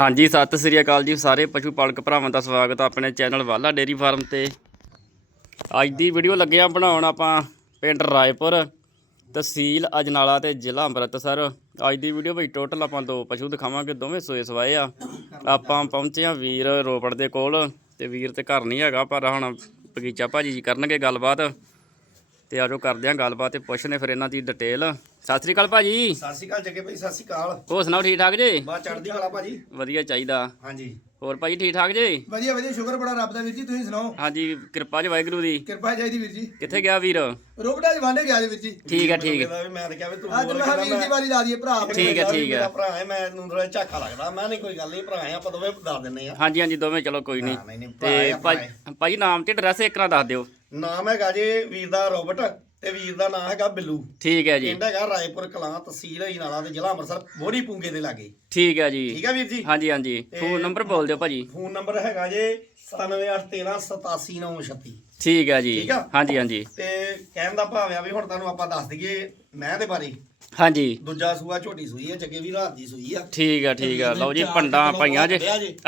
ਹਾਂਜੀ, ਸਤਿ ਸ੍ਰੀ ਅਕਾਲ ਜੀ ਸਾਰੇ ਪਸ਼ੂ ਪਾਲਕ ਭਰਾਵਾਂ ਦਾ ਸਵਾਗਤ ਹੈ ਆਪਣੇ ਚੈਨਲ ਵਾਲਾ ਡੇਰੀ ਫਾਰਮ ਤੇ। ਅੱਜ ਦੀ ਵੀਡੀਓ ਲੱਗਿਆ ਬਣਾਉਣ ਆਪਾਂ ਪਿੰਡ ਰਾਏਪੁਰ, ਤਹਿਸੀਲ ਅਜਨਾਲਾ ਤੇ ਜ਼ਿਲ੍ਹਾ ਅੰਮ੍ਰਿਤਸਰ। ਅੱਜ ਦੀ ਵੀਡੀਓ ਵਿੱਚ ਟੋਟਲ ਆਪਾਂ ਦੋ ਪਸ਼ੂ ਦਿਖਾਵਾਂਗੇ, ਦੋਵੇਂ ਸੋਏ ਸਵਾਏ ਆ। ਆਪਾਂ ਪਹੁੰਚੇ ਆ ਵੀਰ ਰੋਪੜ ਦੇ ਕੋਲ ਤੇ ਵੀਰ ਤੇ ਘਰ ਨਹੀਂ ਹੈਗਾ, ਪਰ ਹੁਣ ਬਗੀਚਾ ਭਾਜੀ ਜੀ ਕਰਨਗੇ ਗੱਲਬਾਤ। ਤੇ ਆਜੋ ਕਰਦੇ ਆ ਗੱਲਬਾਤ ਤੇ ਪੁੱਛਨੇ ਫਿਰ ਇਹਨਾਂ ਦੀ ਡਿਟੇਲ ਸਤਿ ਸ੍ਰੀ ਅਕਾਲ ਭਾਜੀ। ਸਤਿ ਸ਼੍ਰੀ ਅਕਾਲ ਜੱਗੇ ਭਾਈ ਸਤਿ ਸ਼੍ਰੀ ਅਕਾਲ। ਹੋਰ ਸੁਣਾਓ ਠੀਕ ਠਾਕ ਜੀ? ਬਾ ਚੜਦੀ ਵਾਲਾ ਭਾਜੀ। ਵਧੀਆ ਚਾਹੀਦਾ। ਹਾਂਜੀ। ਹੋਰ ਭਾਜੀ ਠੀਕ ਠਾਕ ਜੀ? ਵਧੀਆ ਵਧੀਆ ਸ਼ੁਕਰ ਬੜਾ ਰੱਬ ਦਾ ਵੀਰ ਜੀ ਤੁਸੀਂ ਸੁਣਾਓ? ਹਾਂਜੀ ਕਿਰਪਾ ਜੀ ਵਾਹਿਗੁਰੂ ਦੀ। ਕਿਰਪਾ ਚਾਹੀਦੀ ਵੀਰ ਜੀ। ਕਿੱਥੇ ਗਿਆ ਵੀਰ? ਰੋਬੜਾ ਜਵਾਨੇ ਗਿਆ ਜੀ ਵੀਰ ਜੀ। ਠੀਕ ਹੈ ਠੀਕ ਹੈ ਮੈਂ ਤਾਂ ਕਿਹਾ ਵੀ ਤੂੰ ਅੱਜ ਮੈਂ ਵੀਰ ਦੀ ਵਾਰੀ ਲਾ ਦਈਏ ਭਰਾ। ਠੀਕ ਹੈ, ਠੀਕ ਹੈ। ਭਰਾ ਹੈ ਮੈਂ ਨੂੰ ਥੋੜਾ ਝਾਕਾ ਲੱਗਦਾ। ਮੈਂ ਨਹੀਂ ਕੋਈ ਗੱਲ ਨਹੀਂ ਭਰਾ ਹੈ ਆਪਾਂ ਦੋਵੇਂ ਦੱਸ ਦਿੰਨੇ ਆ ਹਾਂਜੀ ਹਾਂਜੀ ਦੋਵੇਂ ਚਲੋ ਕੋਈ ਨਹੀਂ। ਤੇ ਭਾਜੀ ਨਾਮ ਤੇ ਐਡਰੈਸ ਇੱਕ ਨਾ ਦੱਸ ਦਿਓ। ਨਾਮ ਹੈਗਾ ਜੀ ਵੀਰ ਦਾ ਰੋਬਰਟ ਤੇ ਵੀਰ ਦਾ ਨਾਮ ਹੈਗਾ ਬਿੱਲੂ। ਠੀਕ ਹੈ ਜੀ। ਪਿੰਡ ਹੈਗਾ ਰਾਏਪੁਰ ਕਲਾਂ ਤਹਿਸੀਲ ਹੀਨਾਲਾ ਤੇ ਜ਼ਿਲ੍ਹਾ ਅੰਮ੍ਰਿਤਸਰ ਬੋੜੀ ਪੂੰਗੇ ਦੇ ਲਾਗੇ। ਠੀਕ ਹੈ ਜੀ। ਠੀਕ ਹੈ ਵੀਰ ਜੀ? ਹਾਂਜੀ ਹਾਂਜੀ। ਫੋਨ ਨੰਬਰ ਬੋਲ ਦਿਓ ਭਾਜੀ। ਫੋਨ ਨੰਬਰ ਹੈਗਾ ਜੀ 9781387936 ਠੀਕ ਹੈ ਜੀ। ਠੀਕ ਆ? ਹਾਂਜੀ ਹਾਂਜੀ। ਤੇ ਕਹਿਣ ਦਾ ਭਾਵ ਆ ਵੀ ਹੁਣ ਤੁਹਾਨੂੰ ਆਪਾਂ ਦੱਸ ਦਈਏ ਮੈਂ ਦੇ ਬਾਰੇ। ਹਾਂਜੀ। ਦੂਜਾ ਸੂਆ ਝੋਟੀ ਸੂਈ ਹੈ ਜੱਗੇ ਵੀ ਰਾਤ ਦੀ ਸੂਈ ਆ। ਠੀਕ ਹੈ ਠੀਕ ਹੈ ਲਓ ਜੀ ਪੰਡਾਂ ਪਾਈਆਂ ਜੇ।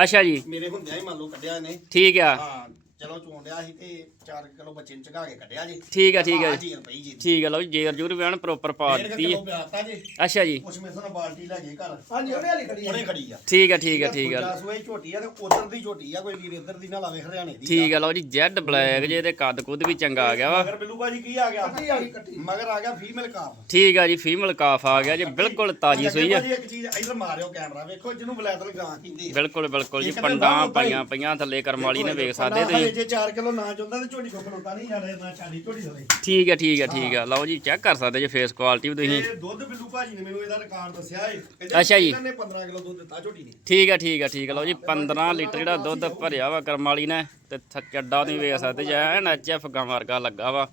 ਅੱਛਾ ਜੀ। ਮੇਰੇ ਹੁੰਦਿਆਂ ਹੀ ਮੰਨ ਲਓ ਕੱਢਿਆ ਇਹਨੇ। ਠੀਕ ਆ। ਹਾਂ। ਚਲੋ ਚੋਂਡਿਆ ਸੀ ਤੇ 4 ਕਿਲੋ ਬੱਚੇ ਨੂੰ ਚਗਾ ਕੇ ਕੱਢਿਆ ਜੀ। ਠੀਕ ਹੈ ਠੀਕ ਹੈ ਜੀ। ਰੁਪਈ ਜੀ। ਠੀਕ ਹੈ ਲਓ ਜੀ ਜੇਰ ਜੂਰ ਬਿਆਨ ਪ੍ਰੋਪਰ ਪਾ ਦਿੱਤੀ ਹੈ ਪਿਆਤਾ ਜੀ। ਅੱਛਾ ਜੀ। ਉਸ ਮੇਸਨ ਬਾਲਟੀ ਲੈ ਗਏ ਘਰ। ਹਾਂਜੀ ਉਹਨੇ ਵਾਲੀ ਖੜੀ ਉਹਨੇ ਖੜੀ ਆ। ਠੀਕ ਹੈ ਠੀਕ ਹੈ ਠੀਕ ਸੂਆ ਹੀ ਝੋਟੀ ਆ ਤੇ ਉਧਰ ਦੀ ਝੋਟੀ ਆ ਕੋਈ ਵੀਰ ਇੱਧਰ ਦੀ ਨਾ ਲਾਵੇ ਹਰਿਆਣੇ ਦੀ ਠੀਕ ਹੈ ਲਓ ਜੀ ਜੈਡ ਬਲੈਕ ਜੇ ਤੇ ਕੱਦ ਕੁੱਦ ਵੀ ਚੰਗਾ ਆ ਗਿਆ ਵਾ। ਮਗਰ ਬਿੱਲੂ ਬਾਜੀ ਕੀ ਆ ਗਿਆ? ਕੱਟੀ ਆ ਗਈ ਕੱਟੀ। ਮਗਰ ਆ ਗਿਆ ਫੀਮੇਲ ਕਾਫ। ਠੀਕ ਹੈ ਜੀ ਫੀਮੇਲ ਕਾਫ ਆ ਗਿਆ ਜੀ ਬਿਲਕੁਲ ਤਾਜੀ ਸੂਈ ਆ। ਭਾਜੀ ਇੱਕ ਚੀਜ਼ ਇਧਰ ਮਾਰਿਓ ਕੈਮਰਾ ਵੇਖੋ ਜਿਹਨੂੰ ਬਲੈਤਲ ਗਾਂ ਕਹਿੰਦੇ ਆ। ਬਿਲਕੁਲ ਬਿਲਕੁਲ ਜੀ ਪੰਡਾਂ ਪਾਈਆਂ ਪਈਆਂ ਥੱਲੇ ਕਰਮ ਵਾਲੀ ਨੇ ਵੇਖ ਸਕਦੇ ਤੁਸੀਂ। ਜੇ 4 ਕਿਲੋ ਨਾ ਚੁੰਦਾ ਤੇ ਝੋਟੀ ਕੋ ਖਲੋਤਾ ਨਹੀਂ ਜਾਣਾ ਨਾ ਚਾਲੀ ਝੋਟੀ ਥਲੇ ਠੀਕ ਹੈ ਠੀਕ ਹੈ ਠੀਕ ਹੈ। ਲਓ ਜੀ ਚੈੱਕ ਕਰ ਸਕਦੇ ਜੀ ਫੇਸ ਕੁਆਲਿਟੀ ਵੀ ਤੁਸੀਂ। ਇਹ ਦੁੱਧ ਬਿੱਲੂ ਭਾਜੀ ਨੇ ਮੈਨੂੰ ਇਹਦਾ ਰਿਕਾਰਡ ਦੱਸਿਆ ਏ। ਅੱਛਾ ਜੀ। ਇਹਨਾਂ ਨੇ 15 ਕਿਲੋ ਦੁੱਧ ਦਿੱਤਾ ਝੋਟੀ ਨੇ। ਠੀਕ ਹੈ ਠੀਕ ਹੈ ਠੀਕ ਹੈ। ਲਓ ਜੀ 15 ਲੀਟਰ ਜਿਹੜਾ ਦੁੱਧ ਭਰਿਆ ਵਾ ਕਰਮ ਵਾਲੀ ਨੇ ਤੇ ਥ- ਚੱਡਾ ਤੁਸੀਂ ਵੇਖ ਸਕਦੇ ਜੀ ਐਨ ਐਚਐਫ ਗਾਂ ਵਰਗਾ ਲੱਗਾ ਵਾ।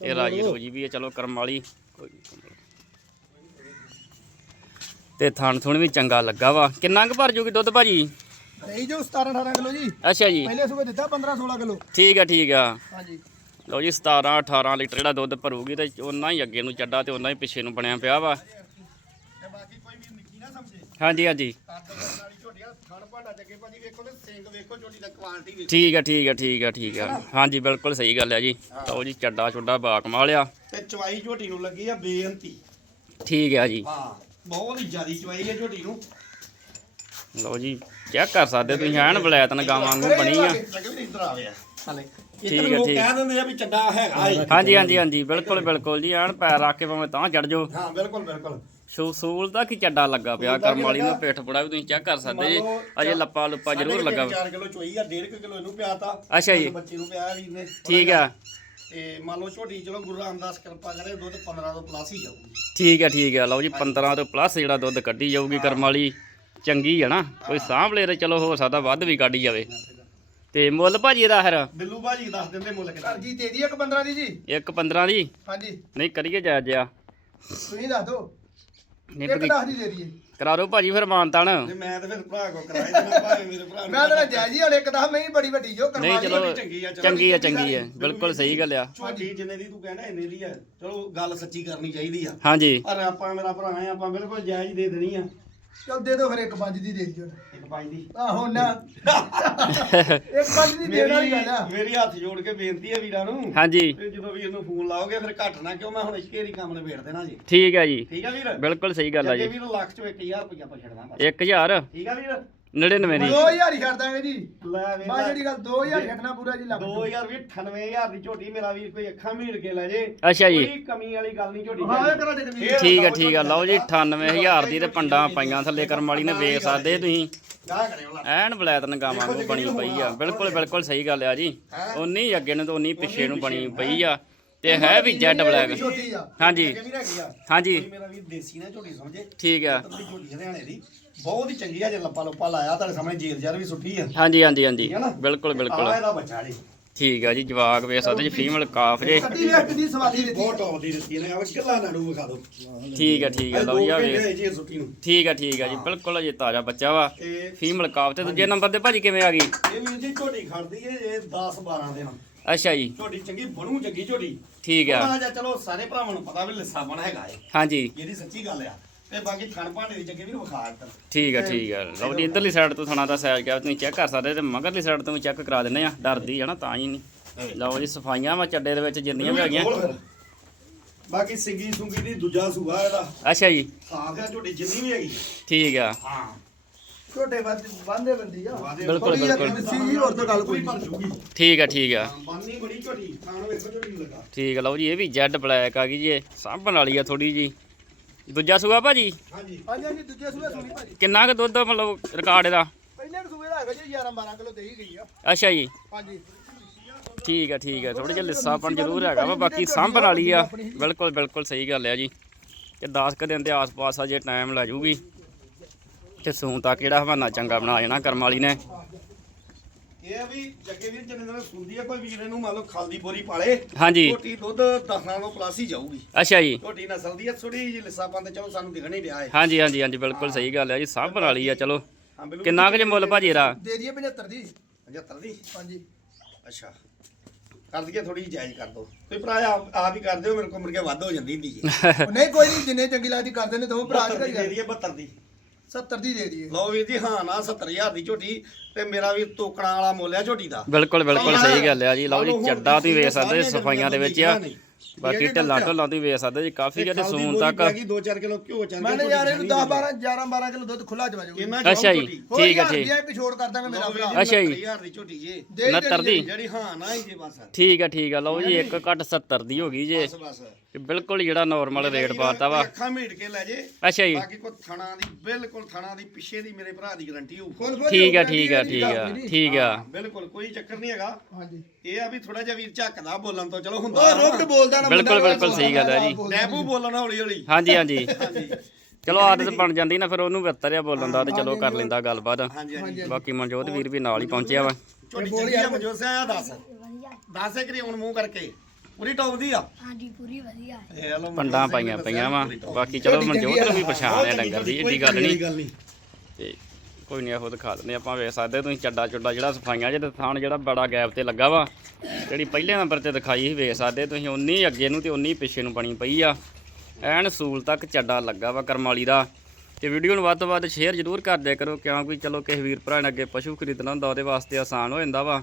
ਤੇ ਰਾਜੀ ਰੋਜੀ ਵੀ ਹੈ ਚਲੋ ਕਰਮ ਵਾਲੀ। ਕੋਈ ਨੀ। ਤੇ ਥਣ ਥੁਣ ਵੀ ਚੰਗਾ ਲੱਗਾ ਵਾ। ਕਿੰਨਾ ਕੁ ਭਰ ਜੂਗੀ ਦੁੱਧ ਭਾਜੀ? ਰਹੀ ਜੋ 17 18 ਕਿਲੋ ਜੀ। ਅੱਛਾ ਜੀ। ਪਹਿਲੇ ਸੂਬੇ ਦਿੱਤਾ 15 16 ਕਿਲੋ। ਠੀਕ ਹੈ ਠੀਕ ਆ। ਹਾਂਜੀ। ਲਓ ਜੀ 17 18 ਲੀਟਰ ਜਿਹੜਾ ਦੁੱਧ ਭਰੂਗੀ ਤੇ ਉਹਨਾਂ ਹੀ ਅੱਗੇ ਨੂੰ ਚੱਡਾ ਤੇ ਉਹਨਾਂ ਹੀ ਪਿੱਛੇ ਨੂੰ ਬਣਿਆ ਪਿਆ ਵਾ। ਤੇ ਬਾਕੀ ਕੋਈ ਵੀ ਨਿੱਕੀ ਨਾ ਸਮਝੇ। ਹਾਂਜੀ ਹਾਂਜੀ। ਕੱਦ ਕਰਨ ਵਾਲੀ ਝੋਟੀ ਆ ਠੀਕ ਠੀਕ ਠੀਕ ਠੀਕ ਹੈ ਹਾਂਜੀ ਬਿਲਕੁਲ ਸਹੀ ਗੱਲ ਹੈ ਜੀ। ਲਓ ਜੀ ਚੱਡਾ ਚੁੱਡਾ ਬਾ ਕਮਾਲ ਆ ਤੇ ਚਵਾਈ ਝੋਟੀ ਨੂੰ ਲੱਗੀ ਆ ਬੇਅੰਤੀ। ਠੀਕ ਹੈ ਜੀ। ਹਾਂ ਬਹੁਤ ਹੀ ਜ਼ਿਆਦੀ ਚਵਾਈ ਹੈ ਝੋਟੀ ਨੂੰ। ਲਓ ਜੀ ਚੈੱਕ ਕਰ ਸਕਦੇ ਤੁਸੀਂ? ਐਨ ਬਲੈਤਨ ਗਾਂ ਵਾਂਗੂ ਬਣੀ ਆ। ਵੀ ਆ ਠੀਕ ਹੈ, ਠੀਕ। ਕਹਿ ਦਿੰਦੇ ਆ ਵੀ ਚੱਡਾ ਹੈਗਾ ਏ। ਹਾਂਜੀ ਹਾਂਜੀ ਹਾਂਜੀ। ਬਿਲਕੁਲ ਬਿਲਕੁਲ ਜੀ। ਐਨ ਪੈਰ ਰੱਖ ਕੇ ਭਾਵੇਂ ਤਾਂ ਚੜ ਜਾਓ। ਹਾਂ ਬਿਲਕੁਲ ਬਿਲਕੁਲ। ਸੂ ਸੂਲ ਦਾ ਕੀ ਚੱਡਾ ਲੱਗਾ ਪਿਆ? ਕਰਮ ਵਾਲੀ ਦਾ ਪਿੱਠ ਬੜਾ ਵੀ ਤੁਸੀਂ ਚੈੱਕ ਕਰ ਸਕਦੇ ਜੀ? ਅਜੇ ਲੱਪਾ ਲੁੱਪਾ ਜ਼ਰੂਰ ਲੱਗਾ। ਵਾ। 4 ਕਿਲੋ ਚੋਈ ਆ 1.5 ਕਿਲੋ ਇਹਨੂੰ ਪਿਆਤਾ ਅੱਛਾ ਜੀ। ਬੱਚੇ ਨੂੰ ਪਿਆ ਵੀਰ ਨੇ ਠੀਕ ਆ। ਤੇ ਮੰਨ ਲਓ ਝੋਟੀ ਚਲੋ ਗੁਰੂ ਰਾਮਦਾਸ ਕਿਰਪਾ ਕਰੇ ਦੁੱਧ 15 ਤੋਂ ਪਲੱਸ ਹੀ ਜਾਊਗੀ। ਠੀਕ ਹੈ ਠੀਕ ਹੈ ਲਓ ਜੀ 15 ਤੋਂ ਪਲੱਸ ਜਿਹੜਾ ਦੁੱਧ ਕੱਢੀ ਜਾਊਗੀ ਕਰਮ ਵਾਲੀ। ਚੰਗੀ ਹੈ ਨਾ ਕੋਈ ਸਾਂਭਲੇ ਤੇ ਚਲੋ ਹੋ ਸਕਦਾ ਵੱਧ ਵੀ ਕੱਢੀ ਜਾਵੇ। ਤੇ ਮੁੱਲ ਭਾਜੀ ਇਹਦਾ ਫਿਰ? ਬਿੱਲੂ ਭਾਜੀ ਦੱਸ ਦਿੰਦੇ ਮੁੱਲ ਕਿੰਨਾ ਜੀ ਦੇ ਦੀ ਇੱਕ 15 ਦੀ ਜੀ। ਇੱਕ 15 ਦੀ? ਹਾਂਜੀ। ਨਹੀਂ ਕਰੀਏ ਜਾਇਜ਼ ਜਿਆ ਤੁਸੀਂ ਦੱਸ ਦਿਓ। ਨਹੀਂ ਇੱਕ ਭਗੀ 10 ਦੀ ਦੇ ਦਈਏ। ਕਰਾ ਦਿਓ ਭਾਜੀ ਫਿਰ ਮਾਨਤਾਨ। ਤੇ ਮੈਂ ਤੇ ਫਿਰ ਭਰਾ ਕੋ ਤੇ ਮੈਂ ਭਾਵੇਂ ਮੇਰੇ ਭਰਾ ਨੂੰ। ਮੈਂ ਤਾਂ ਜਾਇਜ਼ ਹੁਣ ਇੱਕ 10 ਮੈਂ ਹੀ ਬੜੀ ਵੱਡੀ ਜੋ ਕਰਵਾ ਨਹੀਂ ਲਈ। ਚਲੋ ਚੰਗੀ ਆ, ਚੰਗੀ ਆ। ਬਿਲਕੁਲ ਸਹੀ ਗੱਲ ਆ। ਝੋਟੀ ਜਿੰਨੇ ਦੀ ਤੂੰ ਕਹਿਣਾ ਇੰਨੇ ਦੀ ਆ। ਚਲੋ ਗੱਲ ਸੱਚੀ ਕਰਨੀ ਚਾਹੀਦੀ ਆ। ਹਾਂਜੀ। ਪਰ ਆਪਾਂ ਮੇਰਾ ਭਰਾ ਆ ਆਪਾਂ ਬਿਲਕੁਲ ਜਾਇਜ਼ ਦੇ ਦੇਣੀ ਆ। ਚਲ ਦੇ ਦਿਓ ਫਿਰ ਇੱਕ 5 ਦੀ ਦੇ ਦਿਓ। ਇੱਕ ਪੰਜ ਦੀ। ਆਹੋ ਨਾ ਇੱਕ 5 ਦੀ ਦੇਣ ਵਾਲੀ ਗੱਲ ਆ। ਮੇਰੀ ਮੇਰੀ ਹੱਥ ਜੋੜ ਕੇ ਬੇਨਤੀ ਹੈ ਵੀਰਾਂ ਨੂੰ। ਹਾਂਜੀ। ਤੇ ਜਦੋਂ ਵੀਰ ਨੂੰ ਫੋਨ ਲਾਓਗੇ ਫਿਰ ਘੱਟ ਨਾ ਕਿਉਂ ਮੈਂ ਹੁਣ ਇਸ਼ਕੇਰੀ ਕੰਮ ਨਿਬੇੜ ਦੇਣਾ ਜੀ। ਠੀਕ ਹੈ ਜੀ। ਠੀਕ ਆ ਵੀਰ? ਬਿਲਕੁਲ ਸਹੀ ਗੱਲ ਆ ਜੱਗੇ ਜੀ ਵੀਰ ਲੱਖ ਚੋਂ 1000 ਰੁਪਇਆ ਬਸ। 1000 ਠੀਕ ਆ ਵੀਰ? 99 ਦੀ। 2000 ਹੀ ਛੱਡ ਦਾਂਗੇ ਜੀ। ਲੈ ਵੇ ਬਾ ਜਿਹੜੀ ਗੱਲ 2000 ਛੱਡਣਾ ਪੂਰਾ ਜੀ ਲੱਗ 2000 ਵੀ 98000 ਦੀ ਝੋਟੀ ਮੇਰਾ ਵੀਰ ਕੋਈ ਅੱਖਾਂ ਮੀੜ ਕੇ ਲੈ ਜੇ। ਅੱਛਾ ਜੀ। ਕੋਈ ਕਮੀ ਵਾਲੀ ਗੱਲ ਨਹੀਂ ਝੋਟੀ ਹਾਂ, ਦੀ। ਇਹ ਕਰਾ ਦੇ ਕਮੀ। ਇਹ ਠੀਕ ਹੈ ਦਿਖਾਓ ਠੀਕ ਹੈ ਲਓ ਜੀ 98000 ਦੀ ਤੇ ਪੰਡਾਂ ਪਾਈਆਂ ਥੱਲੇ ਕਰਮ ਵਾਲੀ ਨੇ ਵੇਖ ਸਕਦੇ ਤੁਸੀਂ। ਐਨ ਬਲੈਤਨ ਗਾਂ ਵਾਂਗੂ ਬਣੀ ਪਈ ਆ। ਬਿਲਕੁਲ ਬਿਲਕੁਲ ਸਹੀ ਗੱਲ ਆ ਜੀ। ਉਨੀ ਅੱਗੇ ਨੂੰ ਤੇ ਉਨੀ ਪਿੱਛੇ ਨੂੰ ਬਣੀ ਪਈ ਆ। ਤੇ ਹੈ ਵੀ ਜੈਡ ਬਲੈਕ। ਆ ਹਾਂਜੀ ਵੀ ਆ। ਹਾਂਜੀ। ਮੇਰਾ ਵੀਰ ਦੇਸੀ ਨਾ ਝੋਟੀ ਸਮਝੇ। ਠੀਕ ਆ। ਤੰਦੀ ਝੋਟੀ ਹਰਿਆਣੇ ਦੀ। ਬਹੁਤ ਹੀ ਚੰਗੀ ਆ ਜੇ ਲੱਪਾ ਲੱਪਾ ਲਾਇਆ ਤੁਹਾਡੇ ਸਾਹਮਣੇ ਜੇਲ ਜਰ ਵੀ ਸੁੱਟੀ ਆ। ਹਾਂਜੀ ਹਾਂਜੀ ਹਾਂਜੀ। ਠੀਕ ਆ ਨਾ? ਬਿਲਕੁਲ ਆ ਬਿਲਕੁਲ ਇਹਦਾ ਬੱਚਾ ਜੀ। ਠੀਕ ਆ ਜੀ ਜਵਾਕ ਵੇਖ ਸਕਦੇ ਜੀ ਫੀਮੇਲ ਕਾਫ ਜੇ। ਕੱਟੀ ਵੇਖ ਕਿੰਨੀ ਸਵਾਦੀ ਦਿੱਤੀ। ਬਹੁਤ ਟੌਪ ਦੀ ਦਿੱਤੀ ਨੇ ਆ ਗੱਲਾਂ ਨਾੜੂ ਵਿਖਾ ਦਿਓ। ਠੀਕ ਆ ਠੀਕ ਆ ਲਓ ਜੀ ਆ ਵੇਖ। ਜੀ ਸੁੱਟੀ ਨੂੰ। ਠੀਕ ਆ ਠੀਕ ਆ ਜੀ ਬਿਲਕੁਲ ਅਜੇ ਤਾਜ਼ਾ ਬੱਚਾ ਵਾ। ਫੀਮੇਲ ਕਾਫ ਤੇ ਦੂਜੇ ਨੰਬਰ ਤੇ ਭਾਜੀ ਕਿਵੇਂ ਆ ਗਈ? ਇਹ ਵੀਰ ਜੀ ਝੋਟੀ ਖੜਦੀ ਏ ਇਹ 10 12 ਦਿਨ ਅੱਛਾ ਜੀ। ਝੋਟੀ ਚੰਗੀ ਬਣੂ ਚੰਗੀ ਝੋਟੀ। ਠੀਕ ਆ। ਥੋੜ੍ਹਾ ਜਿਹਾ ਚਲੋ ਸਾਰੇ ਭਰਾਵਾਂ ਨੂੰ ਪਤਾ ਵੀ ਲਿੱਸਾ ਬਣ ਹੈਗਾ ਏ। ਹਾਂਜੀ। ਇਹਦੀ ਸੱਚੀ ਗੱਲ ਆ। ਤੇ ਬਾਕੀ ਥਣ ਭਾਂਡੇ ਦੀ ਜੱਗੇ ਵੀ ਨੂੰ ਵਿਖਾ ਦਿੱਤਾ। ਠੀਕ ਆ ਠੀਕ ਆ। ਲਓ ਜੀ ਇਧਰਲੀ ਸਾਈਡ ਤੋਂ ਥਣਾ ਦਾ ਸਾਈਜ਼ ਗਿਆ ਤੁਸੀਂ ਚੈੱਕ ਕਰ ਸਕਦੇ ਤੇ ਮਗਰਲੀ ਸਾਈਡ ਤੋਂ ਵੀ ਚੈੱਕ ਕਰਾ ਦਿੰਦੇ ਆ। ਡਰਦੀ ਆ ਨਾ ਤਾਂ ਹੀ ਨਹੀਂ। ਲਓ ਜੀ ਸਫਾਈਆਂ ਵਾ ਚੱਡੇ ਦੇ ਵਿੱਚ ਜਿੰਨੀਆਂ ਵੀ ਹੈਗੀਆਂ। ਬਾਕੀ ਸਿੰਗੀ ਸੁੰਗੀ ਦੀ ਦੂਜਾ ਸੂਆ ਇਹਦਾ ਅੱਛਾ ਜੀ। ਸਾਫ਼ ਆ ਝੋਟੀ ਜਿੰਨੀ ਵੀ ਹੈਗੀ। ਠੀਕ ਆ। ਹਾਂ। ਛੋਟੇ ਬੰਦੇ ਬੰਦੀ ਆ ਬਿਲਕੁਲ, ਬਿਲਕੁਲ। ਸੀ ਹੋਰ ਤਾਂ ਗੱਲ ਕੋਈ ਠੀਕ ਆ ਠੀਕ ਆ। ਬਾਨੀ ਬੜੀ ਝੋਟੀ ਖਾਣ ਵੇਖੋ ਝੋਟੀ ਲੱਗਾ। ਠੀਕ ਆ ਲਓ ਜੀ ਇਹ ਵੀ ਜੈਡ ਬਲੈਕ ਆ ਗਈ ਜੀ ਇਹ ਸਾਂਭਣ ਵਾਲੀ ਆ ਥੋੜੀ ਜੀ ਦੂਜਾ ਸੂਆ ਭਾਜੀ? ਹਾਂਜੀ। ਹਾਂਜੀ ਹਾਂਜੀ ਦੂਜੇ ਸੂਏ ਸੁਣੀ ਭਾਜੀ। ਕਿੰਨਾ ਕੁ ਦੁੱਧ ਮਤਲਬ ਰਿਕਾਰਡ ਇਹਦਾ? ਪਹਿਲੇ ਸੂਏ ਦਾ ਹੈਗਾ ਜੀ 11 12 ਕਿਲੋ ਦੇਈ ਗਈ ਆ। ਅੱਛਾ ਜੀ। ਹਾਂਜੀ। ਠੀਕ ਆ ਠੀਕ ਆ ਥੋੜਾ ਜਿਹਾ ਲਿੱਸਾਪਣ ਜ਼ਰੂਰ ਹੈਗਾ ਵਾ ਬਾਕੀ ਸਾਂਭਣ ਵਾਲੀ ਆ। ਬਿਲਕੁਲ ਬਿਲਕੁਲ ਸਹੀ ਗੱਲ ਆ ਜੀ। ਕਿ 10 ਕੁ ਦਿਨ ਦੇ ਆਸ-ਪਾਸ ਆ ਜੇ ਟਾਈਮ ਲੈ ਜੂਗੀ। ਤੇ ਸੂਣ ਤੱਕ ਜਿਹੜਾ ਹਵਾਨਾ ਚੰਗਾ ਬਣਾ ਜਾਣਾ ਕਰਮ ਵਾਲੀ ਨੇ। ਇਹ ਆ ਵੀ ਜੱਗੇ ਵੀਰ ਜਿੰਨੇ ਦਿਨ ਸੁਣਦੀ ਆ ਕੋਈ ਵੀਰ ਇਹਨੂੰ ਮੰਨ ਲਓ ਖਲਦੀ ਬੋਰੀ ਪਾਲੇ ਹਾਂਜੀ। ਝੋਟੀ ਦੁੱਧ 10 ਨਾਲੋਂ ਪਲੱਸ ਹੀ ਜਾਊਗੀ। ਅੱਛਾ ਜੀ। ਝੋਟੀ ਨਸਲ ਦੀ ਆ ਥੋੜੀ ਜਿਹੀ ਲਿੱਸਾਪਨ ਤੇ ਚਲੋ ਸਾਨੂੰ ਦਿਖਣ ਹੀ ਰਿਹਾ ਹੈ ਹਾਂਜੀ ਹਾਂਜੀ ਹਾਂਜੀ ਬਿਲਕੁਲ ਸਹੀ ਗੱਲ ਆ ਜੀ ਸਾਂਭਣ ਵਾਲੀ ਆ ਚਲੋ। ਹਾਂ ਬਿਲਕੁਲ। ਕਿੰਨਾ ਕੁ ਜੇ ਮੁੱਲ ਭਾਜੀ ਇਹਦਾ? ਦੇ ਦਈਏ 75 ਦੀ। 75 ਦੀ? ਹਾਂਜੀ। ਅੱਛਾ। ਕਰ ਦਈਏ ਥੋੜੀ ਜਾਇਜ਼ ਕਰ ਦੋ। ਤੁਸੀਂ ਭਰਾ ਆਪ ਆਪ ਹੀ ਕਰ ਦਿਓ ਮੇਰੇ ਕੋਲ ਮੁੜ ਕੇ ਵੱਧ ਹੋ ਜਾਂਦੀ ਹੁੰਦੀ ਜੀ। ਉਹ ਨਹੀਂ ਕੋਈ ਨਹੀਂ ਜਿੰਨੇ ਚੰਗੀ ਲੱਗਦੀ ਕਰਦੇ ਨੇ ਦੋ ਭਰਾ 72 ਦੀ ਦੇ ਕਰੀ ਦਈਏ 72 ਦੀ। 70 ਦੀ ਦੇ ਦਈਏ। ਲਓ ਵੀਰ ਜੀ ਹਾਂ ਨਾ 70000 ਦੀ ਝੋਟੀ ਤੇ ਮੇਰਾ ਵੀ ਤੋਕਣਾ ਵਾਲਾ ਮੁੱਲ ਆ ਝੋਟੀ ਦਾ। ਬਿਲਕੁਲ ਬਿਲਕੁਲ ਸਹੀ ਗੱਲ ਆ ਜੀ। ਲਓ ਜੀ ਚੱਡਾ ਤੁਸੀਂ ਵੇਖ ਸਕਦੇ ਸਫਾਈਆਂ ਦੇ ਵਿੱਚ ਆ। ਬਾਕੀ ਢਿੱਲਾ ਢੋਲਾ ਤੁਸੀਂ ਵੇਖ ਸਕਦੇ ਜੀ ਕਾਫੀ ਜਿਹੜੇ ਸੂਣ ਤੱਕ 2-4 ਕਿਲੋ ਘਿਓ ਚੱਲ ਮੈਂ ਯਾਰ ਇਹਨੂੰ 10 12 11 12 ਕਿਲੋ ਦੁੱਧ ਖੁੱਲਾ ਜਵਾ ਜੂਗੀ ਇਹਨਾਂ ਅੱਛਾ ਜੀ ਠੀਕ ਹੈ ਠੀਕ ਇੱਕ ਛੋੜ ਕਰ ਦਾਂਗਾ ਮੇਰਾ ਭਰਾ। ਅੱਛਾ ਜੀ। 70000 ਦੀ ਝੋਟੀ ਜੇ। ਦੇ ਹੀ 69 ਦੀ। ਜਿਹੜੀ ਹਾਂ ਨਾ ਹੀ ਜੇ ਬਸ। ਠੀਕ ਆ ਠੀਕ ਆ ਲਓ ਜੀ ਇੱਕ ਘੱਟ 70 ਦੀ ਹੋ ਗਈ ਜੇ। ਬਸ ਬਸ। ਤੇ ਬਿਲਕੁਲ ਜਿਹੜਾ ਨਾਰਮਲ ਰੇਟ ਪਾਤਾ ਵਾ। ਅੱਖਾਂ ਮੀਟ ਕੇ ਲੈ ਜੇ। ਅੱਛਾ ਜੀ। ਬਾਕੀ ਕੋ ਥਣਾ ਦੀ ਬਿਲਕੁਲ ਥਣਾ ਦੀ ਪਿੱਛੇ ਦੀ ਮੇਰੇ ਭਰਾ ਦੀ ਗਾਰੰਟੀ ਹੋਊ। ਫੁੱਲ ਫੁੱਲ ਠੀਕ ਆ ਹੋ ਠੀਕ ਆ ਠੀਕ ਆ ਠੀਕ ਆ। ਹਾਂ, ਬਿਲਕੁਲ ਕੋਈ ਚੱਕਰ ਨਹੀਂ ਹੈਗਾ। ਹਾਂਜੀ। ਇਹ ਆ ਵੀ ਥੋੜਾ ਜਿਹਾ ਵੀਰ ਝੱਕਦਾ ਬੋਲਣ ਤੋਂ। ਚਲੋ ਹੁੰਦਾ ਰੁੱਟ ਬੋਲਦਾ ਨਾ ਬਿਲਕੁਲ, ਬਿਲਕੁਲ ਸਹੀ ਗੱਲ ਹੈ ਜੀ। ਡੈਬੂ ਬੋਲਣਾ ਹੌਲੀ ਹੌਲੀ ਹਾਂਜੀ। ਹਾਂਜੀ। ਚਲੋ ਆਦਤ ਬਣ ਜਾਂਦੀ ਨਾ ਫਿਰ ਉਹਨੂੰ ਬਿਹਤਰ ਆ ਬੋਲਣ ਦਾ ਤੇ ਚਲੋ ਕਰ ਲੈਂਦਾ ਗੱਲਬਾਤ। ਹਾਂਜੀ ਹਾਂਜੀ। ਬਾਕੀ ਮਨਜੋਤ ਵੀਰ ਵੀ ਨਾਲ ਹੀ ਪਹੁੰਚਿਆ ਵਾ। ਚੰਗੀ ਆ ਮਜੋ ਸਿਆ ਦੱਸ। ਦੱਸ ਇੱਕ ਰੀ ਹੁਣ ਮੂੰਹ ਕਰਕੇ। ਪੂਰੀ ਟੌਪ ਦੀ ਆ? ਹਾਂਜੀ ਪੂਰੀ ਵਧੀਆ ਹੈ। ਇਹ ਲੋ ਪੰਡਾਂ ਪਾਈਆਂ ਪਈਆਂ ਵਾ। ਬਾਕੀ ਚਲੋ ਮਨਜੋਤ ਨੂੰ ਵੀ ਪਛਾਣ ਆ ਡੰਗਰ ਦੀ ਏਡੀ ਗੱਲ ਨਹੀਂ। ਗੱਲ ਨਹੀਂ। ਤੇ ਕੋਈ ਨਹੀਂ ਇਹੋ ਦਿਖਾ ਦਿੰਦੇ ਆਪਾਂ ਵੇਖ ਸਕਦੇ ਤੁਸੀਂ ਚੱਡਾ ਚੁੱਡਾ ਜਿਹੜਾ ਸਫਾਈਆਂ ਜਿਹਦੇ ਥਾਣ ਜਿਹੜਾ ਬੜਾ ਗੈਪ ਤੇ ਲੱਗਾ ਵਾ। ਜਿਹੜੀ ਪਹਿਲੇ ਨੰਬਰ ਤੇ ਦਿਖਾਈ ਸੀ ਵੇਖ ਸਕਦੇ ਤੁਸੀਂ ਉਨੀ ਅੱਗੇ ਨੂੰ ਤੇ ਉਨੀ ਪਿੱਛੇ ਨੂੰ ਬਣੀ ਪਈ ਆ। ਐਨ ਸੂਲ ਤੱਕ ਚੱਡਾ ਲੱਗਾ ਵਾ ਕਰਮਾਲੀ ਦਾ। ਤੇ ਵੀਡੀਓ ਨੂੰ ਵੱਧ ਤੋਂ ਵੱਧ ਸ਼ੇਅਰ ਜ਼ਰੂਰ ਕਰ ਦਿਆ ਕਰੋ ਕਿਉਂਕਿ ਚਲੋ ਕਿਸੇ ਵੀਰ ਭਰਾ ਨੇ ਅੱਗੇ ਪਸ਼ੂ ਖਰੀਦਣਾ ਹੁੰਦਾ ਉਹਦੇ ਵਾਸਤੇ ਆਸਾਨ ਹੋ ਜਾਂਦਾ ਵਾ।